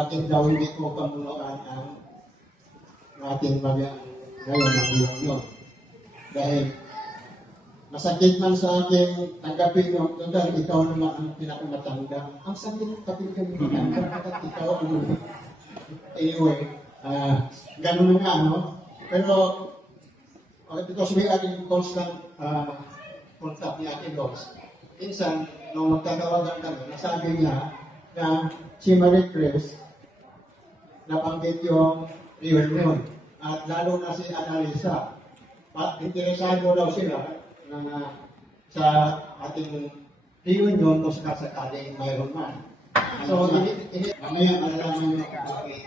Ating daw hindi ko pamunuan ang ating ngayon ng yun. Dahil masakit man sa akin tanggapin yun, dahil ikaw naman ang pinakamatanda. Ang sakit kapit kami at ikaw ang anyway, ganun nga, no? Pero because we are in constant contact ni Ate Dogs, minsan, nung magkakawagan kami, nasabi niya na si Marie Chris nabanggit yung reunion. At lalo na si Annalisa. At interesado daw sila na sa ating reunion kung sakasakaling mayroon man. So, mamaya malalaman nyo kung bakit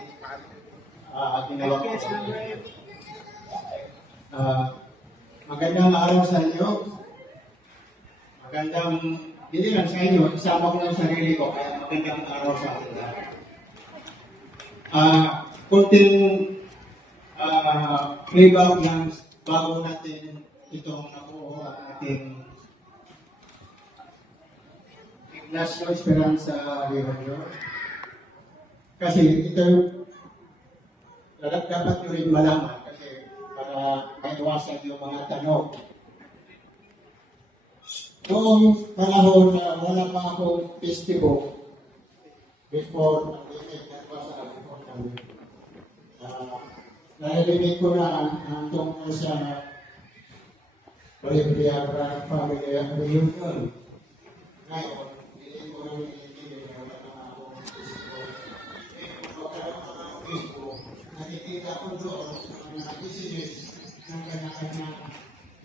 ginawa ko. Magandang araw sa inyo. Hindi lang sa inyo, isama ko ng sarili ko, kaya magandang araw sa ating lahat. Kunting playback lang bago natin itong nakuha ang ating Ignacio Esperanza Reunion. Kasi ito dapat nyo rin malaman kasi para maiwasan yung mga tanong. Noong panahon na wala pa akong festival before narinig ko na ang tungkol sa Olivia Brand Family Reunion. Ngayon, hindi ko nang nililigid na wala na akong festival. Facebook, nakikita ko doon ang mga business ng kanya-kanyang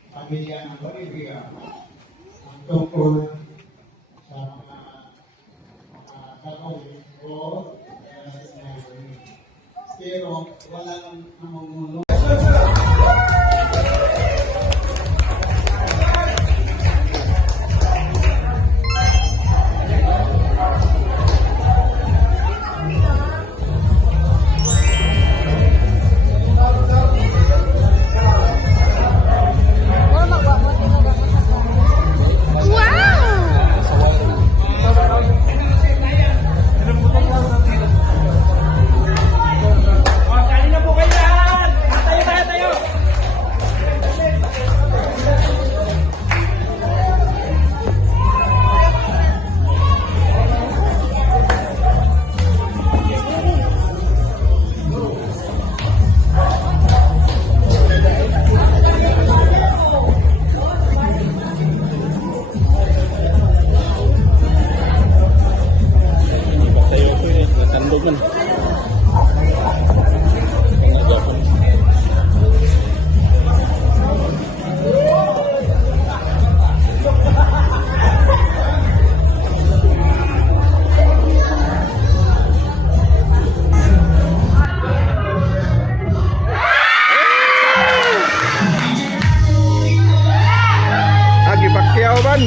pamilya ng Olivia. Ang tungkol sa mga tanong o pero walang namumuno. Pakyawan.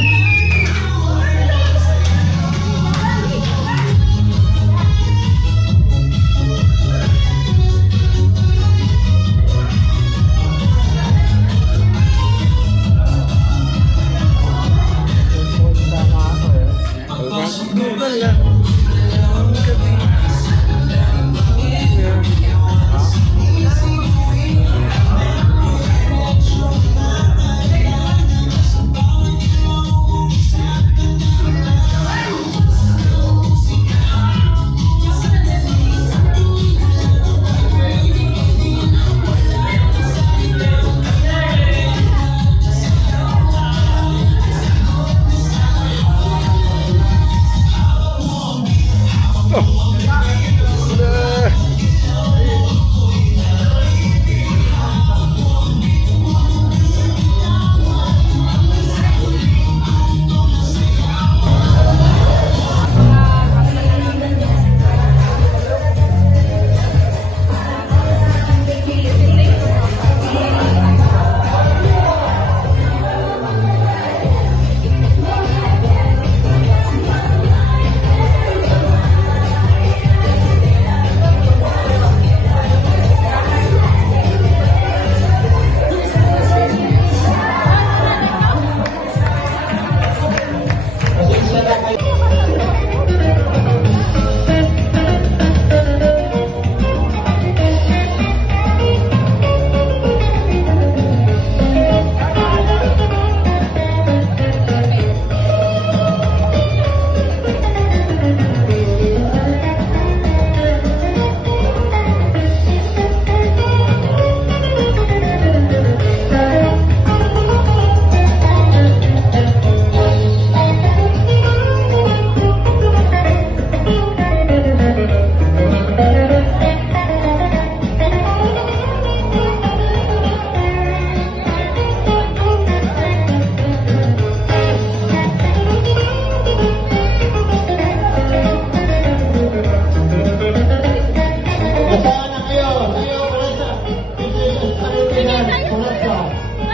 Nasaan na kayo? Kayo, para sa Pilipinas, sulat ka.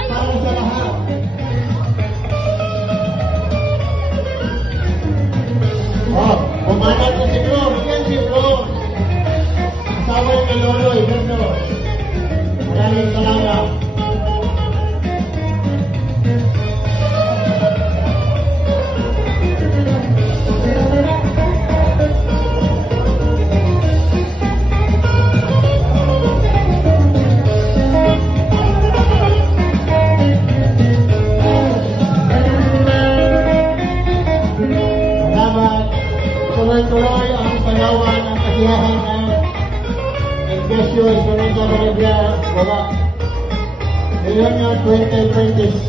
Para sa lahat. Oh, pumanat na si Bro. Yan si Bro. Asawa niya Lolo, Iberno. Maraming salamat. Salamat. Tuloy-tuloy ang panawan ng kasiyahan ng Iglesia Esperanza Maria Baba. Ngayon yung 2026.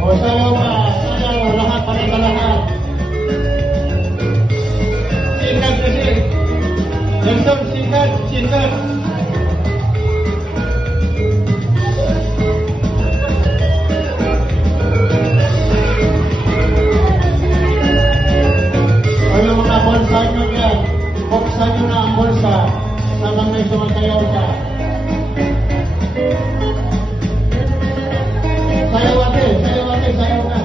O sayaw ba? Sayaw, lahat, para lahat. Sikat kasi. Jackson, sikat, sikat. O yung mga bolsa nyo dyan, buksan nyo na ang bolsa habang may sumasayaw ka. Sayaw ate, sayaw ate, sayaw ka.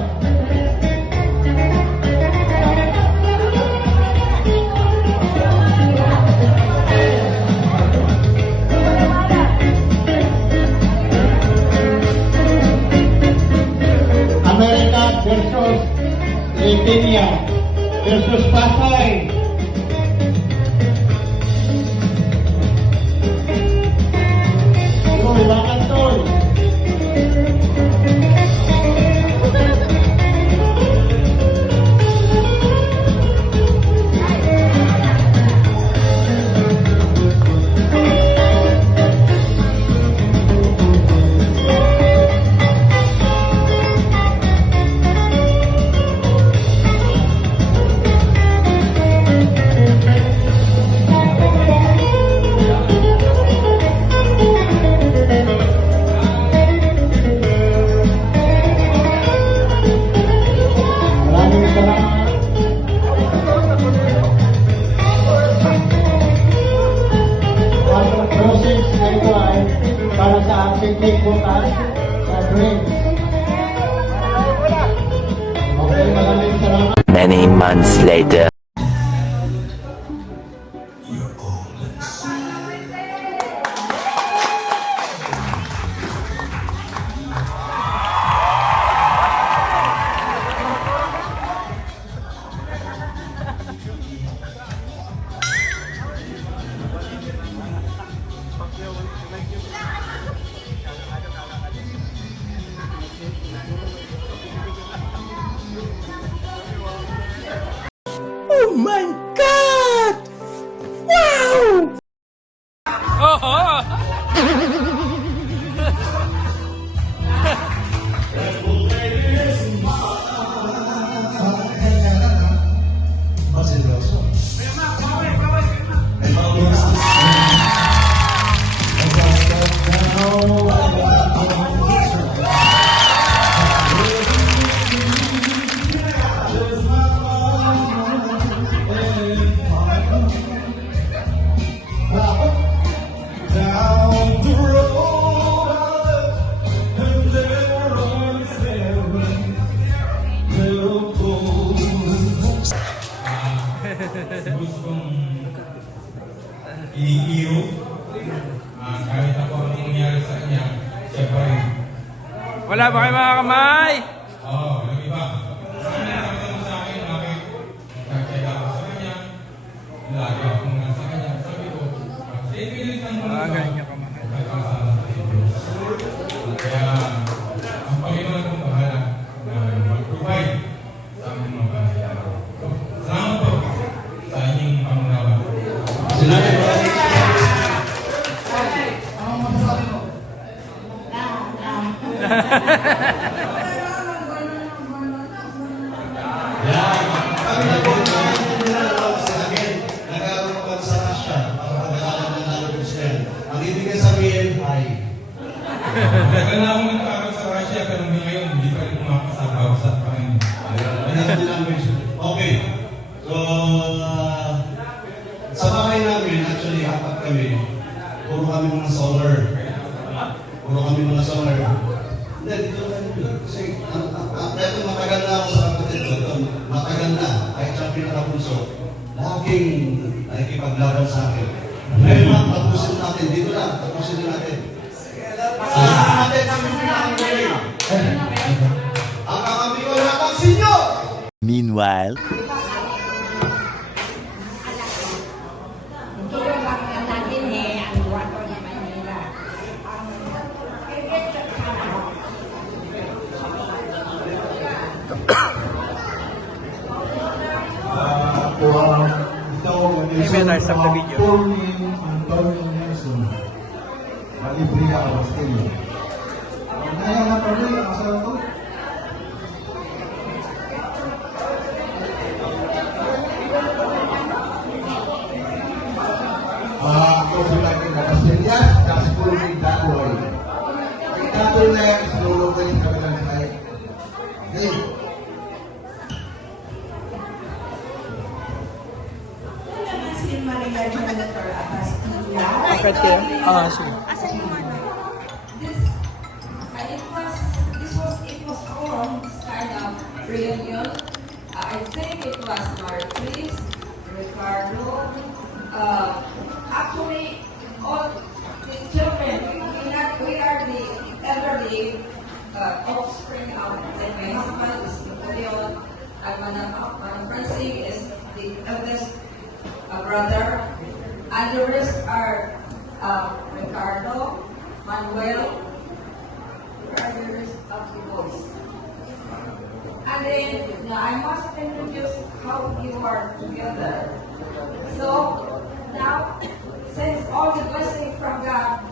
Amerika versus Lithuania versus Pasay. Uy, bakit tol? Maraming salamat. Ang process na ito ay para sa picnic bukas sa drinks. Okay, maraming salamat. Many months later. Oh my God! Wow! Iiyo, kahit ako ang nangyari sa kanya, siya pa rin. Wala ba kayo mga kamay? Oo, yung iba. Ano nakita mo sa akin, bakit? Nagkakaya ako sa kanya, lagi akong nasa kanya. Sabi ko, sa ipilit ng mga Ganyan niya kamay. nagkakasama sa Diyos. Kaya, ang Panginoon kong bahala na mag-provide sa aming mga pangyayaran. Salamat po sa inyong pangunawa. Salamat po. Sabi na po na nila sa akin, nagkaroon ka sa Russia para pag-aaral ng lalabos na yan. Ang ibig sabihin ay, Tagal na akong nagkakaroon sa Russia, pero ngayon, hindi pa rin kumakasabaw-usap pa rin. okay. So, sa bahay namin, actually, apat kami. Puro kami mga solar. Hindi, dito kami. Kasi, dahil matagal na ako sa kapatid ko, matagal na, kahit sa pinakapuso, laging nakikipaglaban sa akin. Ngayon lang, tapusin natin. Dito lang, tapusin natin. Tapusin natin kami pinakamulit. Ang kakampi ko lahat ang sinyo! Meanwhile, Better stop the video. Antonio Nelson. Malibria Agustin. Ngayon na pa rin, ang asawa ko. Ako sila yung Nakasilias, kasi po yung Dagoy. Yung Dagoy na yan, sinulog ko yung kabilang side. Okay. Si Maria Janitor Agastilla. Bakit kayo? Ah, sige. It was formed this kind of reunion. I think it was Marquis, Ricardo, actually all the children. We are the elderly offspring of my husband is Napoleon, and Manang Francine is the eldest brother, and the rest are Ricardo, Manuel. Where are the rest of the boys? And then I must introduce how you are together. So now, since all the blessing from God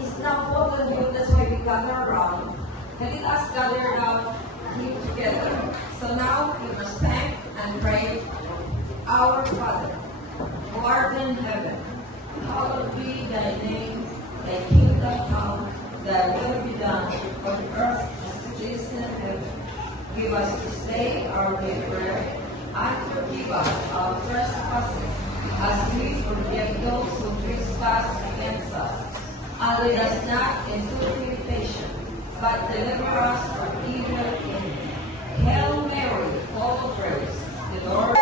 is now put on you, that's why we gather around. Let us gather around you together. So now we must thank and pray our Father, who art in heaven, hallowed be thy name, thy kingdom come, thy will be done on earth as it is in heaven. Give us this day our daily bread, and forgive us our trespasses, as we forgive those who trespass against us. And lead us not into temptation, but deliver us from evil. Hail Mary, full of grace, the Lord.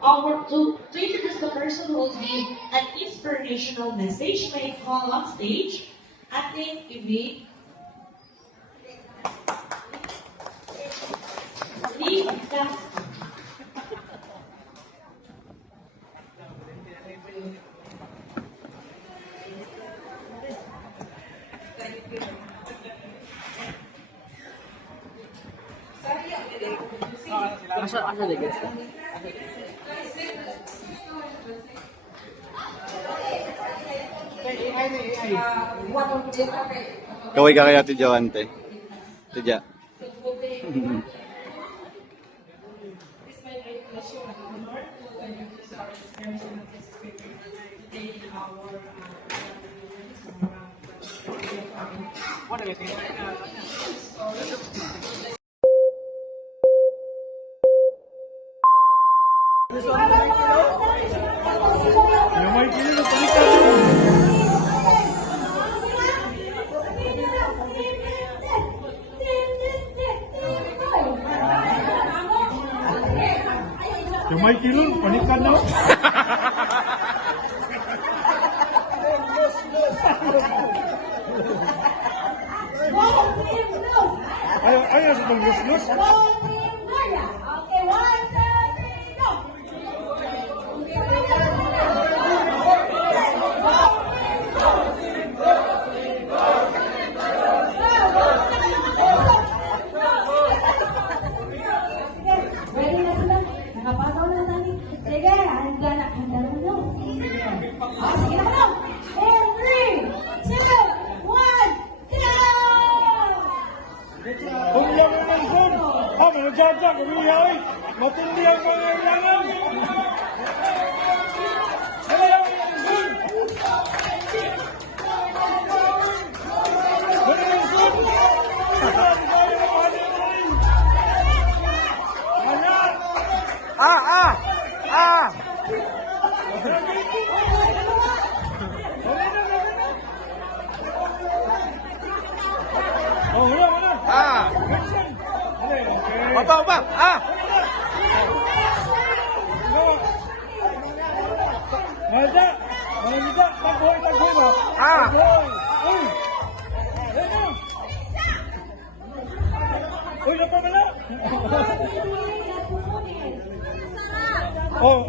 To introduce the person who will give an inspirational message, may I call on stage Ating Ibig Liga. Kaway ka kaya Tidya Wante. Tidya. It's my great pleasure and honor to introduce our inspirational guest speaker today in our Yung may kilon, panikan na. Ayaw sa pang-lus-lus. Okay, 1, 2, 3, go! Ready na sila? Nakapagaw na natin. Sige, handa na. Handa na no? Sige na no? And 3, 2, 1, go! Kung yan ang Nelson, managagak, kumiyay. Matindi ang pangailangan. Kaya ang Nelson. Oh, wala. Opa. Malita, taghoy ba? Uy, apa pala? Oh,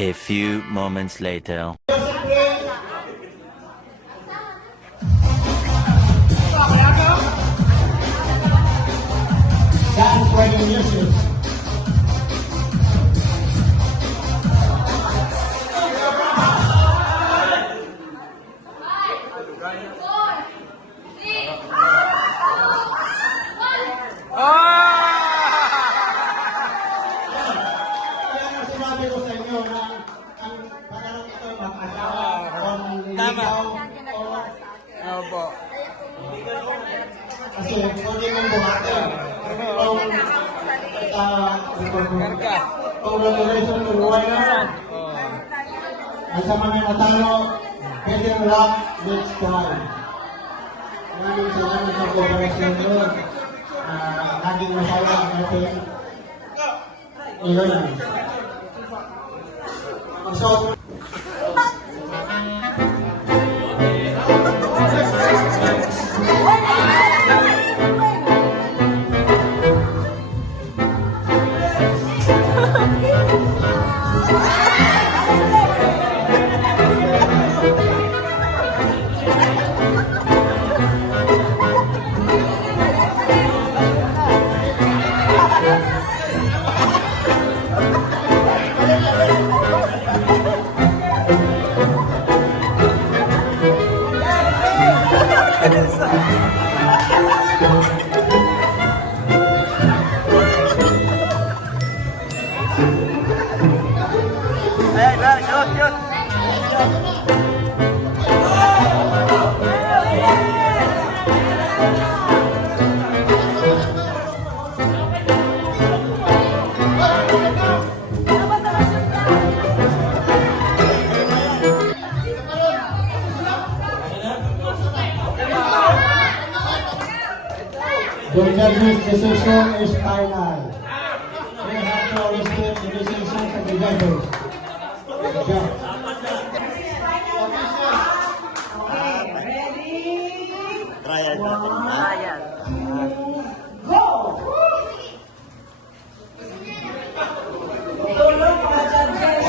A few moments later. Dance for the music. Yan ang sinabi ko sa inyo na ang pangarap ito mag-asawa o ligaw o Opo. kasi kung hindi mong buhati congratulations to Luway na at sa mga natalo better luck next time. Maraming salamat sa cooperation nyo. Naging masaya ang ating ilan. So, the judge's decision is final. We have to respect the decisions of the judges. Judge. Ready? One, go! Tulog mga judges.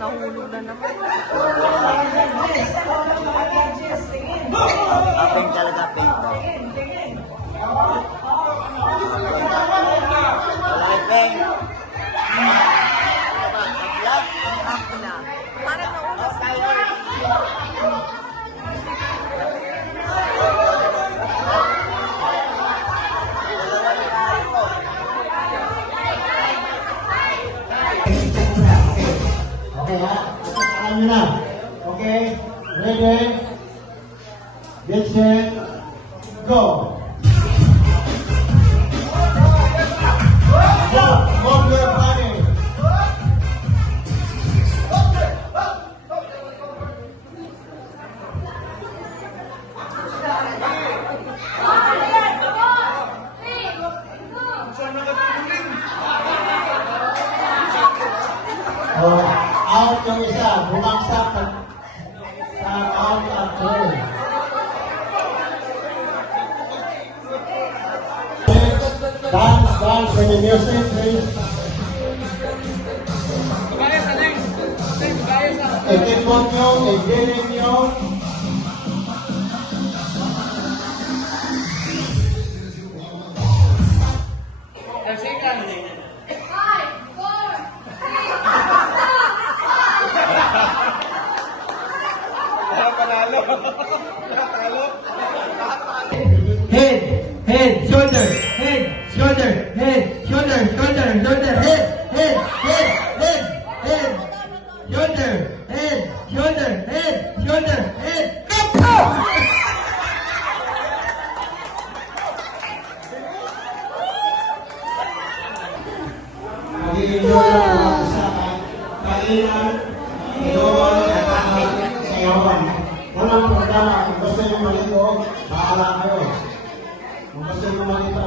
Nahulog na naman. Mga judges. Mga judges. Tingin. Taping talaga, ping. Tingin. Parang naulas tayo. Okay, ha? Alam nyo na. Okay? Ready? Get set. Go! Move your body. Oh, out yung isa, bumagsak sa out at home. Dance for the music, please. Ikipot nyo, igiling nyo. Head, shoulder, head, shoulder, head, shoulder, shoulder, shoulder, head, head, head, head, head, shoulder, head, shoulder, head, shoulder, head, go! Mag-i-enjoy lang mga usapan, kainan, inuwan, katahan, sayawan. Walang programa, kung gusto nyo maligo, bahala kayo. Kung gusto nyo maligo,